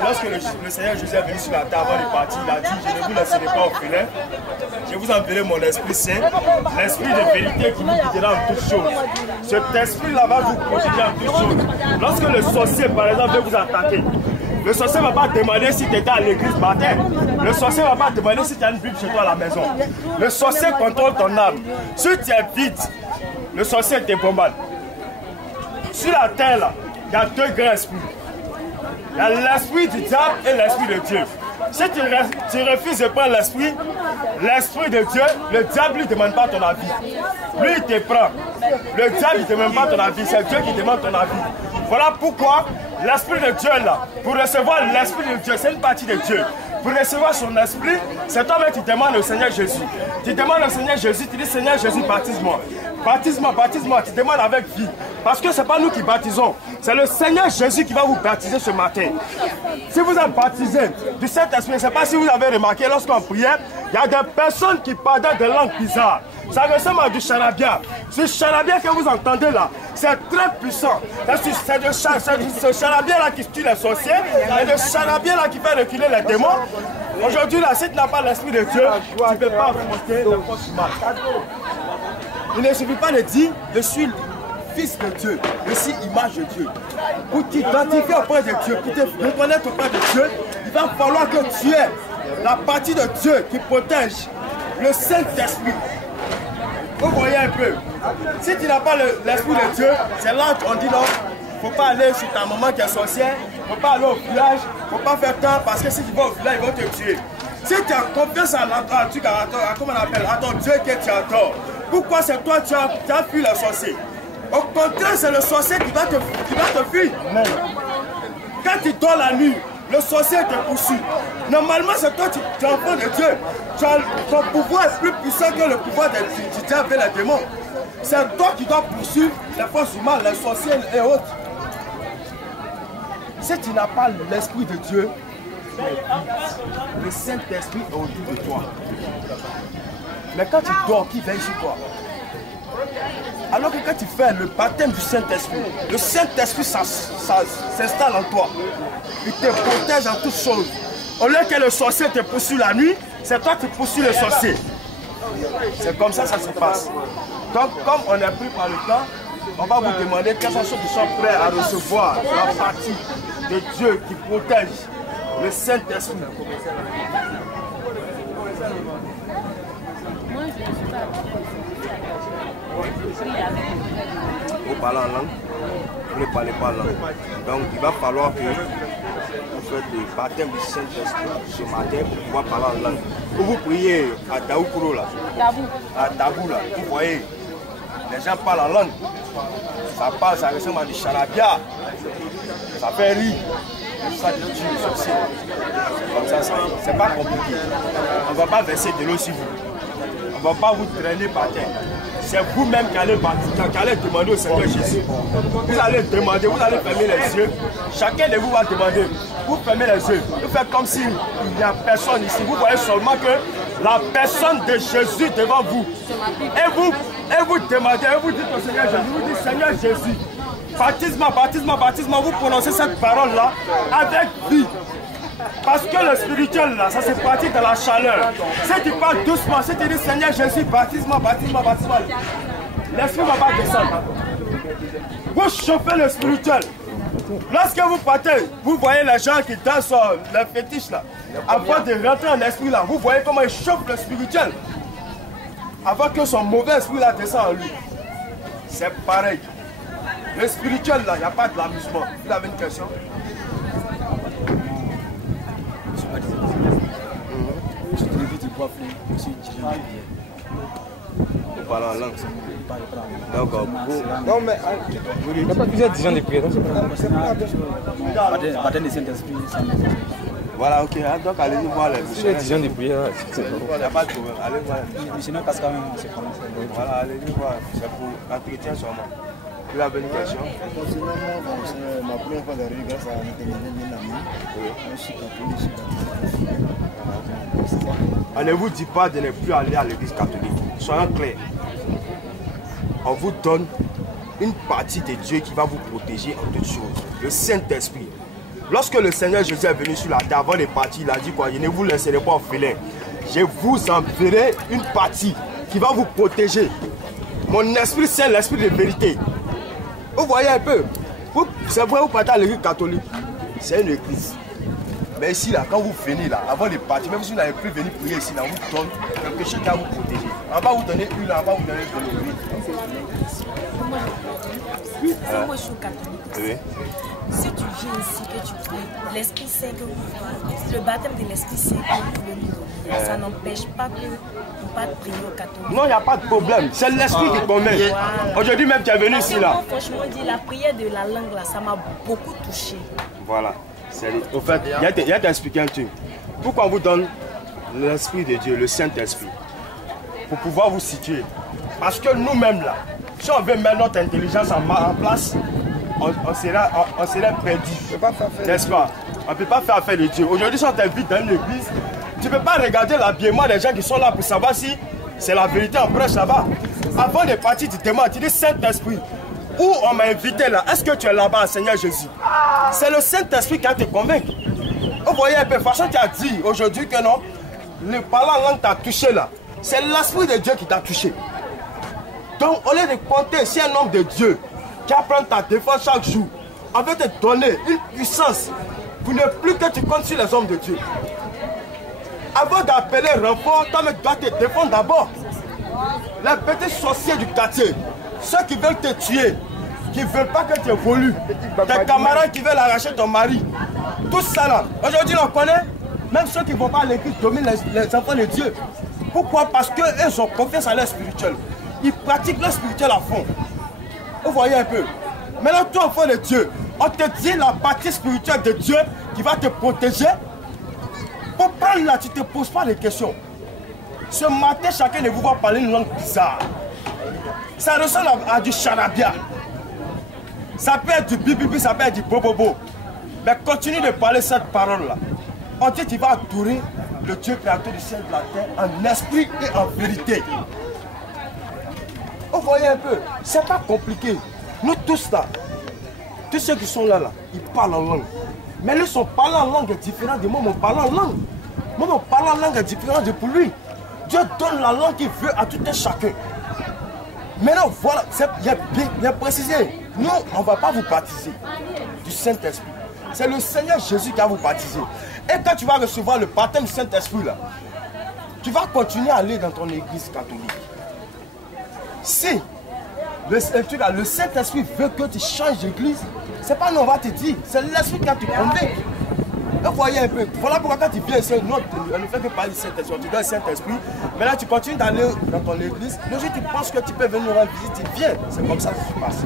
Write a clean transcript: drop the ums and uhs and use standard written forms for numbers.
Lorsque le Seigneur Jésus est venu sur la table avant de partir, il a dit: je ne vous laisserai pas orphelins, je vous enverrai mon Esprit Saint, l'Esprit de vérité qui vous guidera en toutes choses. Cet esprit-là va vous protéger en toutes choses. Lorsque le sorcier, par exemple, veut vous attaquer, le sorcier ne va pas demander si tu étais à l'église matin. Le sorcier ne va pas demander si tu as une Bible chez toi à la maison. Le sorcier contrôle ton âme. Si tu es vide, le sorcier te bombarde. Sur la terre, là, il y a deux grands esprits. Il y a l'esprit du diable et l'esprit de Dieu. Si tu refuses de prendre l'esprit de Dieu, le diable ne lui demande pas ton avis. Lui, il te prend. Le diable, il ne demande pas ton avis. C'est Dieu qui demande ton avis. Voilà pourquoi l'esprit de Dieu, là, pour recevoir l'esprit de Dieu, c'est une partie de Dieu. Pour recevoir son esprit, c'est toi-même qui demandes au Seigneur Jésus. Tu demandes au Seigneur Jésus, tu dis: Seigneur Jésus, baptise-moi. Baptise-moi, baptise-moi. Tu demandes avec vie. Parce que ce n'est pas nous qui baptisons. C'est le Seigneur Jésus qui va vous baptiser ce matin. Si vous êtes baptisé du Saint-Esprit, je ne sais pas si vous avez remarqué, lorsqu'on priait, il y a des personnes qui parlaient de langues bizarres. Ça ressemble à du charabia. Ce charabia que vous entendez là, c'est très puissant. C'est ce charabia là qui tue les sorciers, et le charabia là qui fait reculer les démons. Aujourd'hui là, si tu n'as pas l'Esprit de Dieu, tu ne peux pas affronter le force du mal. Il ne suffit pas de dire: je suis fils de Dieu, je suis image de Dieu. Pour t'identifier auprès de Dieu, pour te reconnaître auprès de Dieu, il va falloir que tu aies la partie de Dieu qui protège le Saint-Esprit. Vous voyez un peu, si tu n'as pas l'Esprit de Dieu, c'est là qu'on dit: non, il ne faut pas aller chez ta maman qui est sorcière, il ne faut pas aller au village, il ne faut pas faire tant, parce que si tu vas au village, ils vont te tuer. Si tu as confiance à ton Dieu que tu adores, pourquoi c'est toi qui as fui le sorcier? Au contraire, c'est le sorcier qui va te fuir. Quand tu dors la nuit, le sorcier te poursuit. Normalement, c'est toi, tu es enfant de Dieu. Ton pouvoir est plus puissant que le pouvoir du diable et les démons. C'est toi qui dois poursuivre les forces du mal, les sorciers et autres. Si tu n'as pas l'Esprit de Dieu, le Saint-Esprit est autour de toi. Mais quand tu dors, qui veille sur toi? Alors que quand tu fais le baptême du Saint-Esprit, le Saint-Esprit s'installe en toi. Il te protège en toutes choses. Au lieu que le sorcier te poursuit la nuit, c'est toi qui poursuis le sorcier. C'est comme ça que ça se passe. Donc, comme on est pris par le temps, on va vous demander quels sont ceux qui sont prêts à recevoir la partie de Dieu qui protège le Saint-Esprit. Vous parlez en langue, vous ne parlez pas en langue. Donc il va falloir que vous faites le baptême du Saint-Esprit ce matin pour pouvoir parler en langue. Vous priez à Daoukuro là, à Dabou là, vous voyez, les gens parlent en langue. Ça parle, ça ressemble à du charabia, ça fait rire. Ça tue les sorciers. Comme ça, c'est pas compliqué. On ne va pas verser de l'eau sur vous. On ne va pas vous traîner par terre. C'est vous-même qui allez demander au Seigneur Jésus. Vous allez demander, vous allez fermer les yeux. Chacun de vous va demander. Vous fermez les yeux. Vous faites comme s'il n'y a personne ici. Vous voyez seulement que la personne de Jésus devant vous. Et vous demandez, et vous dites au Seigneur Jésus, vous dites: Seigneur Jésus, baptise-moi, baptise-moi, baptise-moi. Vous prononcez cette parole-là avec vie. Parce que le spirituel, là, ça se pratique dans la chaleur. Si tu parles doucement, si tu dis: Seigneur Jésus, baptise-moi, baptise-moi, baptise-moi, l'esprit ne va pas descendre. Vous chauffez le spirituel. Lorsque vous partez, vous voyez les gens qui dansent les fétiches là. Avant de rentrer en esprit là, vous voyez comment ils chauffent le spirituel. Avant que son mauvais esprit là descende en lui. C'est pareil. Le spirituel là, il n'y a pas de l'amusement. Vous avez une question? pour parler en langue. Donc, non, mais il n'y a pas plusieurs dizaines de prières. Voilà, ok. Donc, allez-y voir les missionnaires. Dizaines de prières. Il n'y a pas de problème. Allez voir les missionnaires parce quand même c'est comme ça. Voilà, allez-y voir. C'est pour l'entretien seulement. Tu as une question? C'est ma première fois d'arriver grâce à l'intermédiaire d'un ami. Je suis catholique. On ne vous dit pas de ne plus aller à l'église catholique. Soyons clairs. On vous donne une partie de Dieu qui va vous protéger en toutes choses. Le Saint-Esprit. Lorsque le Seigneur Jésus est venu sur la terre avant de partir, il a dit quoi? Je ne vous laisserai pas orphelin. Je vous enverrai une partie qui va vous protéger. Mon Esprit Saint, l'Esprit de vérité. Vous voyez un peu. C'est vrai, vous partez à l'église catholique. C'est une église. Mais ici, là, quand vous venez là, avant de partir, même si vous n'avez plus venu prier ici, là, on vous donne quelque chose qui va vous protéger. On va vous donner une, on va vous donner de l'eau. Moi, je suis catholique. Oui. Si tu viens ici, que tu pries, l'Esprit Saint que vous le baptême de l'Esprit Saint que vous venez, ça n'empêche pas que vous pas prier au catholique. Non, il n'y a pas de problème. C'est l'Esprit qui convainc. Aujourd'hui même, tu es venu ici là. Franchement, la prière de la langue là, ça m'a beaucoup touché. Voilà. Au fait, il y a t'expliquer un truc. Pourquoi on vous donne l'Esprit de Dieu, le Saint-Esprit? Pour pouvoir vous situer. Parce que nous-mêmes là, si on veut mettre notre intelligence en place, on serait perdu. N'est-ce pas? On ne peut pas faire affaire de Dieu. Aujourd'hui, si on t'invite dans une église, tu ne peux pas regarder l'habillement des gens qui sont là pour savoir si c'est la vérité en prêche là-bas. Avant de partir, tu te demandes, tu dis Saint-Esprit, où on m'a invité là? Est-ce que tu es là-bas, Seigneur Jésus? C'est le Saint-Esprit qui va te convaincre. Vous voyez un peu, façon tu as dit aujourd'hui que non, le parlant en langue t'a touché là. C'est l'Esprit de Dieu qui t'a touché. Donc, au lieu de compter si un homme de Dieu qui apprend ta défense chaque jour, on veut te donner une puissance pour ne plus que tu comptes sur les hommes de Dieu. Avant d'appeler renfort, toi tu dois te défendre d'abord. Les petits sorciers du quartier, ceux qui veulent te tuer, qui ne veulent pas que tu évolues, tes camarades qui veulent arracher ton mari, tout ça là. Aujourd'hui, on connaît, même ceux qui ne vont pas à l'église dominent les enfants de Dieu. Pourquoi? Parce qu'ils ont confiance en leur spirituel. Ils pratiquent leur spirituel à fond. Vous voyez un peu. Maintenant, toi, enfant de Dieu, on te dit la partie spirituelle de Dieu qui va te protéger. Pour prendre là, tu ne te poses pas de questions. Ce matin, chacun de vous va parler une langue bizarre. Ça ressemble à du charabia. Ça peut être du bibibi, ça peut être du bobobo. Mais continue de parler cette parole-là. On dit que tu vas adorer le Dieu créateur du ciel et de la terre en esprit et en vérité. Vous voyez un peu, c'est pas compliqué. Nous tous là, tous ceux qui sont là, ils parlent en langue. Mais lui, son parler en langue est différent de moi, mon parler en langue. Moi, mon parler en langue est différent de pour lui. Dieu donne la langue qu'il veut à tout un chacun. Maintenant, voilà, il y a bien précisé. Nous, on ne va pas vous baptiser du Saint-Esprit. C'est le Seigneur Jésus qui va vous baptiser. Et quand tu vas recevoir le baptême du Saint-Esprit, là, tu vas continuer à aller dans ton église catholique. Si le Saint-Esprit veut que tu changes d'église, c'est pas nous, on va te dire. C'est l'Esprit qui va te convaincre. Vous voyez un peu. Voilà pourquoi quand tu viens ici, on ne fait que parler du Saint-Esprit. Tu donnes le Saint-Esprit. Mais là, tu continues d'aller dans ton église. Le jour où tu penses que tu peux venir rendre visite, tu viens. C'est comme ça que ça se passe.